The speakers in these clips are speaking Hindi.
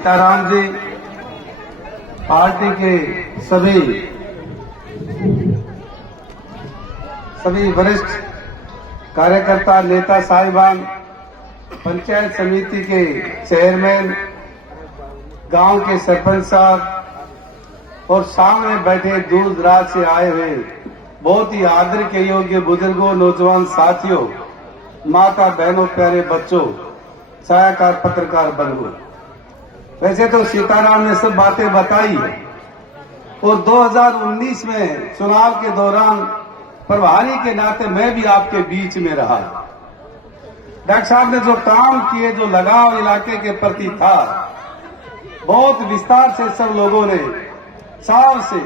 सीताराम जी पार्टी के सभी वरिष्ठ कार्यकर्ता, नेता साहिबान, पंचायत समिति के चेयरमैन, गांव के सरपंच साहब और सामने बैठे दूर दराज से आए हुए बहुत ही आदर के योग्य बुजुर्गों, नौजवान साथियों, माता बहनों, प्यारे बच्चों, छायाकार पत्रकार बंधुओं, वैसे तो सीताराम ने सब बातें बताई और 2019 में चुनाव के दौरान प्रभारी के नाते मैं भी आपके बीच में रहा। डॉक्टर साहब ने जो काम किए, जो लगाव इलाके के प्रति था, बहुत विस्तार से सब लोगों ने चाव से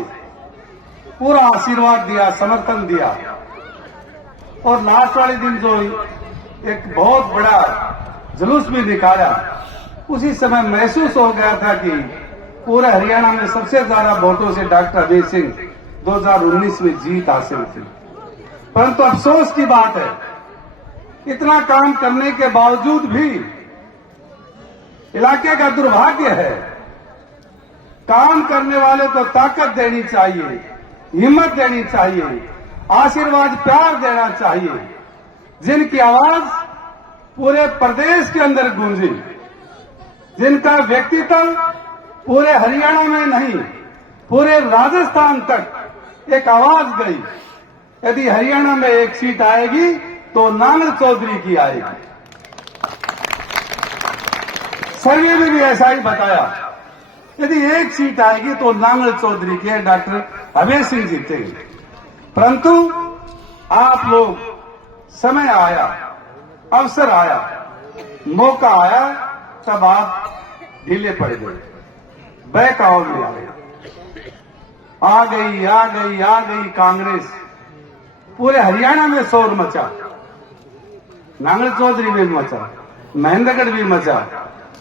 पूरा आशीर्वाद दिया, समर्थन दिया और लास्ट वाले दिन जो एक बहुत बड़ा जुलूस भी निकाला, उसी समय महसूस हो गया था कि पूरे हरियाणा में सबसे ज्यादा वोटों से डॉक्टर अभय सिंह 2019 में जीत हासिल थी। परंतु अफसोस की बात है, इतना काम करने के बावजूद भी इलाके का दुर्भाग्य है। काम करने वाले को ताकत देनी चाहिए, हिम्मत देनी चाहिए, आशीर्वाद, प्यार देना चाहिए, जिनकी आवाज पूरे प्रदेश के अंदर गूंजी, जिनका व्यक्तित्व पूरे हरियाणा में नहीं, पूरे राजस्थान तक एक आवाज गई। यदि हरियाणा में एक सीट आएगी तो नांगल चौधरी की आएगी। सर्वे में भी ऐसा ही बताया, यदि एक सीट आएगी तो नांगल चौधरी की है, डॉक्टर अभय सिंह जीतेंगे। परंतु आप लोग, समय आया, अवसर आया, मौका आया, तब आप ढीले पड़ गए, बहकाव में आ गए। आ गई कांग्रेस, पूरे हरियाणा में शोर मचा, नांगल चौधरी में मचा, महेंद्रगढ़ भी मचा।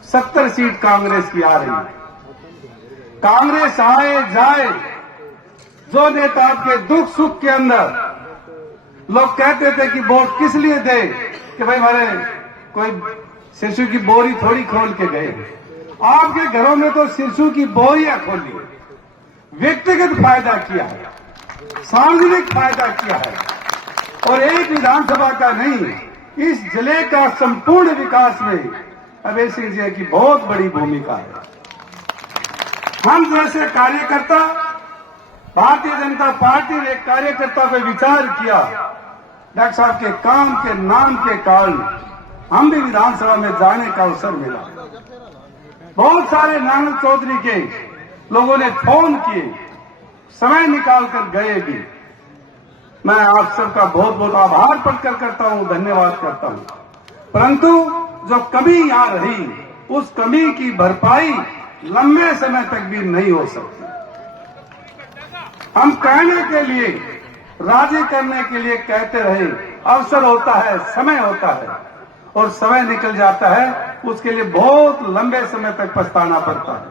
70 सीट कांग्रेस की आ रही। कांग्रेस आए जाए, जो नेता आपके दुख सुख के अंदर लोग कहते थे कि वोट किस लिए दे, कि भाई हमारे कोई सिरसू की बोरी थोड़ी खोल के गए। आपके घरों में तो सिरसू की बोरियां खोली, व्यक्तिगत फायदा किया है, सार्वजनिक फायदा किया है और एक विधानसभा का नहीं, इस जिले का संपूर्ण विकास में अभय सिंह जी की बहुत बड़ी भूमिका है। हम जैसे कार्यकर्ता, भारतीय जनता पार्टी ने एक कार्यकर्ता पर विचार किया, डॉक्टर साहब के काम के नाम के कारण हम भी विधानसभा में जाने का अवसर मिला। बहुत सारे नांगल चौधरी के लोगों ने फोन किए, समय निकाल कर गए भी। मैं आप सबका बहुत बहुत आभार प्रकट करता हूं, धन्यवाद करता हूं। परंतु जो कमी आ रही, उस कमी की भरपाई लंबे समय तक भी नहीं हो सकती। हम कहने के लिए, राजी करने के लिए कहते रहे, अवसर होता है, समय होता है और समय निकल जाता है, उसके लिए बहुत लंबे समय तक पछताना पड़ता है।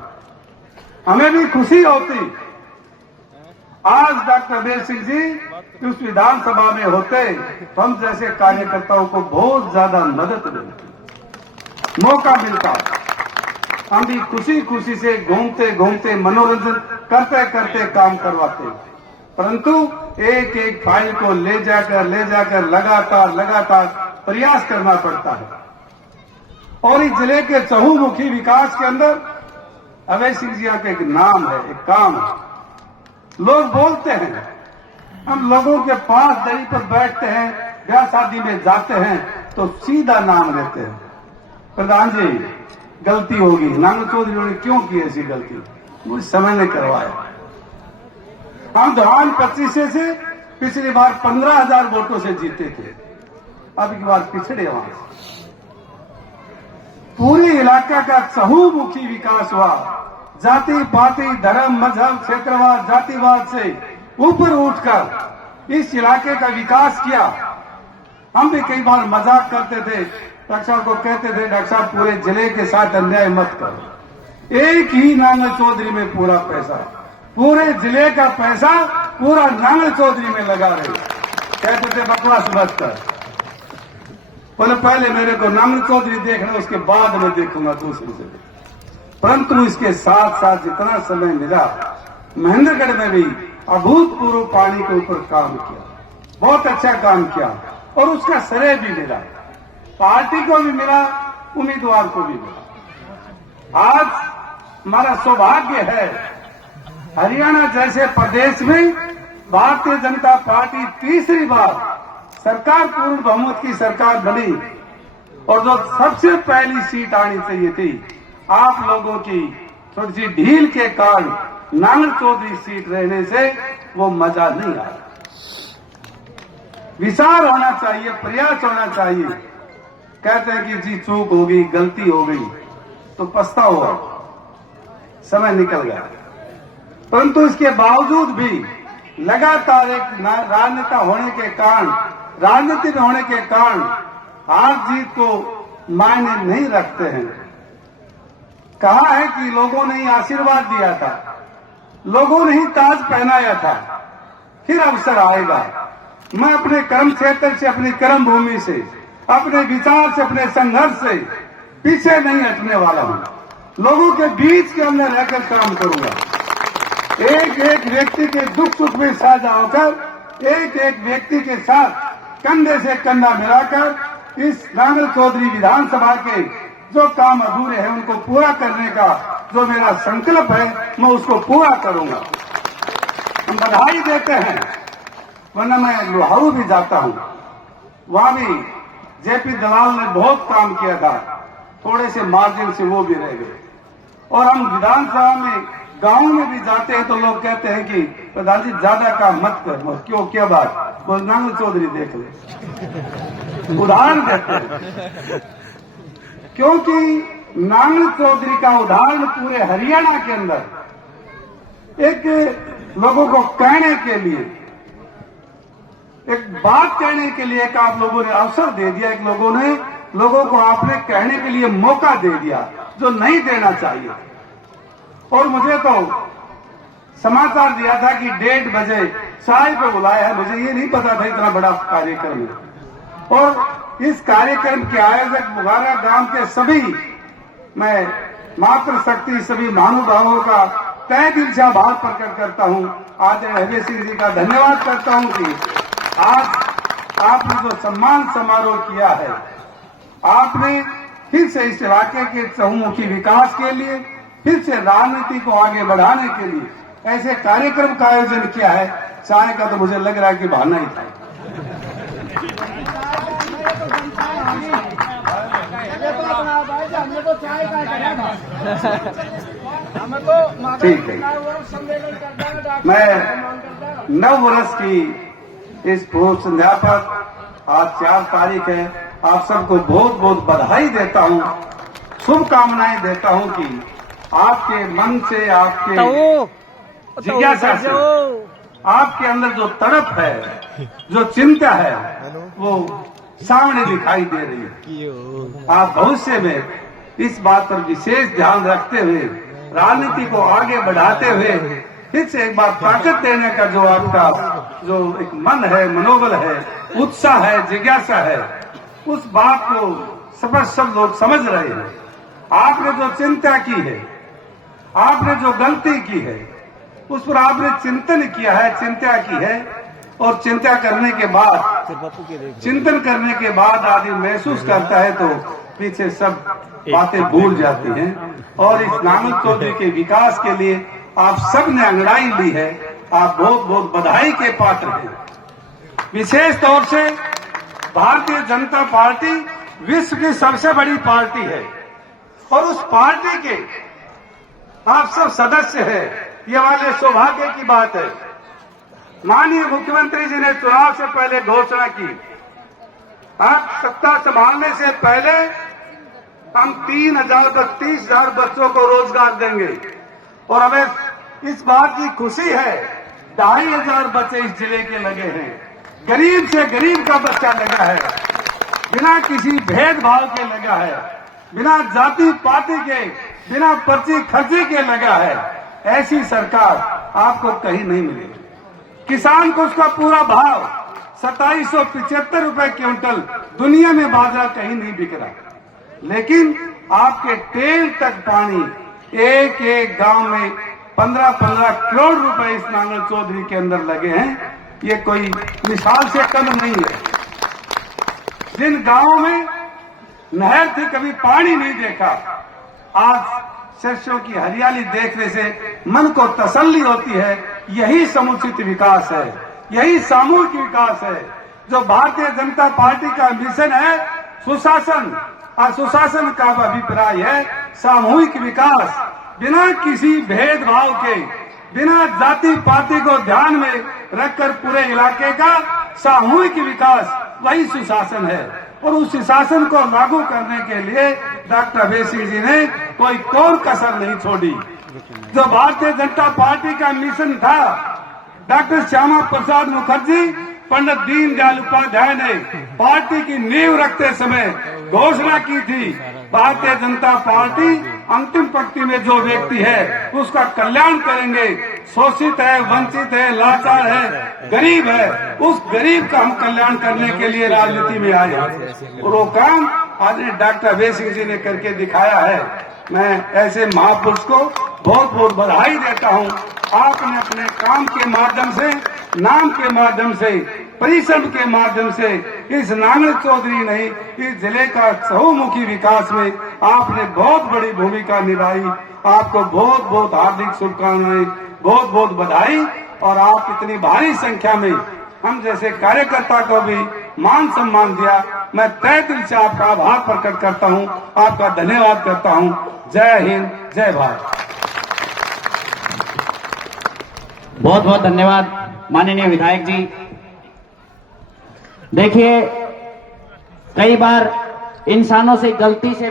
हमें भी खुशी होती आज डॉक्टर अभय सिंह जी उस विधानसभा में होते, तो हम जैसे कार्यकर्ताओं को बहुत ज्यादा मदद मिलती, मौका मिलता। हम भी खुशी खुशी से घूमते घूमते, मनोरंजन करते करते काम करवाते। परंतु एक एक फाइल को ले जाकर लगातार प्रयास करना पड़ता है। और इस जिले के चहुमुखी विकास के अंदर अभय सिंह जी का एक नाम है, एक काम है। लोग बोलते हैं, हम लोगों के पास दरी पर बैठते हैं, ब्याह शादी में जाते हैं तो सीधा नाम लेते हैं, प्रधान जी गलती होगी। नांगल चौधरी ने क्यों की ऐसी गलती? मुझे समय ने करवाया। हम धान 25 से पिछली बार 15,000 वोटों से जीते थे, अब की बार पिछड़े वहां से। पूरे इलाका का चहुमुखी विकास हुआ, जाति पाति, धर्म, मजहब, क्षेत्रवाद, जातिवाद से ऊपर उठकर इस इलाके का विकास किया। हम भी कई बार मजाक करते थे, डॉक्टर साहब को कहते थे, डॉक्टर साहब पूरे जिले के साथ अन्याय मत करो, एक ही नांगल चौधरी में पूरा पैसा, पूरे जिले का पैसा पूरा नांगल चौधरी में लगा रहे। कहते थे बकवास मत कर, बोले पहले मेरे को नांगल चौधरी देखना, उसके बाद मैं देखूंगा दूसरे से। परंतु इसके साथ साथ जितना समय मिला महेंद्रगढ़ में भी अभूतपूर्व पानी के ऊपर काम किया, बहुत अच्छा काम किया और उसका श्रेय भी मिला, पार्टी को भी मिला, उम्मीदवार को भी मिला। आज हमारा सौभाग्य है हरियाणा जैसे प्रदेश में भारतीय जनता पार्टी तीसरी बार सरकार पूर्ण बहुमत की सरकार बनी और जो सबसे पहली सीट आनी चाहिए थी आप लोगों की थोड़ी सी ढील के कारण नांगल चौधरी सीट रहने से वो मजा नहीं आया। विचार होना चाहिए, प्रयास होना चाहिए। कहते हैं कि जी चूक हो गई, गलती हो गई तो पछतावा, समय निकल गया, परंतु इसके बावजूद भी लगातार एक राजनेता होने के कारण, राजनीति में होने के कारण हार जीत को मायने नहीं रखते हैं। कहा है कि लोगों ने ही आशीर्वाद दिया था, लोगों ने ही ताज पहनाया था, फिर अवसर आएगा। मैं अपने कर्म क्षेत्र से, अपनी कर्म भूमि से, अपने विचार से, अपने संघर्ष से पीछे नहीं हटने वाला हूं। लोगों के बीच के अंदर रहकर काम करूंगा। एक एक व्यक्ति के दुख सुख में साझा होकर, एक एक व्यक्ति के साथ कंधे से कंधा मिलाकर इस नांगल चौधरी विधानसभा के जो काम अधूरे हैं उनको पूरा करने का जो मेरा संकल्प है मैं उसको पूरा करूंगा। हम बधाई देते हैं, वरना मैं लोहारू भी जाता हूं। वहां भी जेपी दलाल ने बहुत काम किया था, थोड़े से मार्जिन से वो भी रह गए। और हम विधानसभा में गांव में भी जाते हैं तो लोग कहते हैं कि प्रधान जी ज्यादा काम मत कर। क्यों, क्या बात? वो नांगल चौधरी देख ले, उदाहरण देते हैं। क्योंकि नांगल चौधरी का उदाहरण पूरे हरियाणा के अंदर एक लोगों को कहने के लिए, एक बात कहने के लिए एक आप लोगों ने अवसर दे दिया, एक लोगों को आपने कहने के लिए मौका दे दिया जो नहीं देना चाहिए। और मुझे तो समाचार दिया था कि 1:30 बजे चाय पे बुलाया है, मुझे ये नहीं पता था इतना बड़ा कार्यक्रम है। और इस कार्यक्रम के आयोजक बुगारा गांव के सभी, मैं मातृशक्ति सभी महानुभावों का तहे दिल से आभार प्रकट करता हूं। आदरणीय हरदेव सिंह जी का धन्यवाद करता हूं कि आज आपने जो सम्मान समारोह किया है, आपने फिर से इस इलाके के चहुमुखी विकास के लिए, फिर से राजनीति को आगे बढ़ाने के लिए ऐसे कार्यक्रम का आयोजन किया है। चाय का तो मुझे लग रहा है कि बहाना ही था। ठीक है, मैं 9 वर्ष की इस पूर्व संध्या पर आज 4 तारीख है, आप सबको बहुत बहुत बधाई देता हूं, शुभकामनाएं देता हूं कि आपके मन से, आपके जिज्ञासा से, आपके अंदर जो तड़प है, जो चिंता है, वो सामने दिखाई दे रही है। आप भविष्य में इस बात पर विशेष ध्यान रखते हुए, राजनीति को आगे बढ़ाते हुए, फिर से एक बार ताकत देने का जो आपका जो एक मन है, मनोबल है, उत्साह है, जिज्ञासा है, उस बात को सब लोग समझ रहे हैं। आपने जो चिंता की है, आपने जो गलती की है, उस पर आपने चिंतन किया है, चिंता की है, और चिंता करने के बाद, चिंतन करने के बाद आदमी महसूस करता है तो पीछे सब बातें भूल जाती हैं। और इस नांगल चौधरी के विकास के लिए आप सब ने अंगड़ाई ली है, आप बहुत बहुत बधाई के पात्र हैं। विशेष तौर से भारतीय जनता पार्टी विश्व की सबसे बड़ी पार्टी है और उस पार्टी के आप सब सदस्य हैं, ये वाले सौभाग्य की बात है। माननीय मुख्यमंत्री जी ने चुनाव से पहले घोषणा की, आप सत्ता संभालने से पहले हम 3,000 तक 30,000 बच्चों को रोजगार देंगे। और हमें इस बात की खुशी है 2,500 बच्चे इस जिले के लगे हैं। गरीब से गरीब का बच्चा लगा है, बिना किसी भेदभाव के लगा है, बिना जाति पाति के, बिना पर्ची खर्ची के लगा है। ऐसी सरकार आपको कहीं नहीं मिलेगी। किसान को उसका पूरा भाव 2775 रुपए क्विंटल, दुनिया में बाजरा कहीं नहीं बिक रहा, लेकिन आपके टेल तक पानी एक एक गांव में 15-15 करोड़ रुपए इस नांगल चौधरी के अंदर लगे हैं। ये कोई मिसाल से कम नहीं है। जिन गांवों में नहर थी, कभी पानी नहीं देखा, आज सरसों की हरियाली देखने से मन को तसल्ली होती है। यही समुचित विकास है, यही सामूहिक विकास है। जो भारतीय जनता पार्टी का मिशन है सुशासन, और सुशासन का अभिप्राय है सामूहिक विकास, बिना किसी भेदभाव के, बिना जाति पाति को ध्यान में रखकर पूरे इलाके का सामूहिक विकास, वही सुशासन है। और उस शासन को लागू करने के लिए डॉक्टर अभय सिंह जी ने कोई कौन कसर नहीं छोड़ी। जो भारतीय जनता पार्टी का मिशन था, डॉक्टर श्यामा प्रसाद मुखर्जी, पंडित दीनदयाल उपाध्याय ने पार्टी की नींव रखते समय घोषणा की थी, भारतीय जनता पार्टी अंतिम पंक्ति में जो व्यक्ति है उसका कल्याण करेंगे। शोषित है, वंचित है, लाचार है, गरीब है, उस गरीब का हम कल्याण करने के लिए राजनीति में आए हैं। और वो काम आज डॉक्टर अभय सिंह जी ने करके दिखाया है। मैं ऐसे महापुरुष को बहुत बहुत बधाई देता हूं। आपने अपने काम के माध्यम से, नाम के माध्यम से, परिश्रम के माध्यम से इस नांगल चौधरी नहीं, इस जिले का बहुमुखी विकास में आपने बहुत बड़ी भूमिका निभाई। आपको बहुत बहुत हार्दिक शुभकामनाएं, बहुत बहुत बधाई। और आप इतनी भारी संख्या में हम जैसे कार्यकर्ता को भी मान सम्मान दिया, मैं तहे दिल से आपका आभार प्रकट करता हूं, आपका धन्यवाद करता हूं। जय हिंद, जय भारत। बहुत बहुत धन्यवाद माननीय विधायक जी। देखिए, कई बार इंसानों से गलती से भी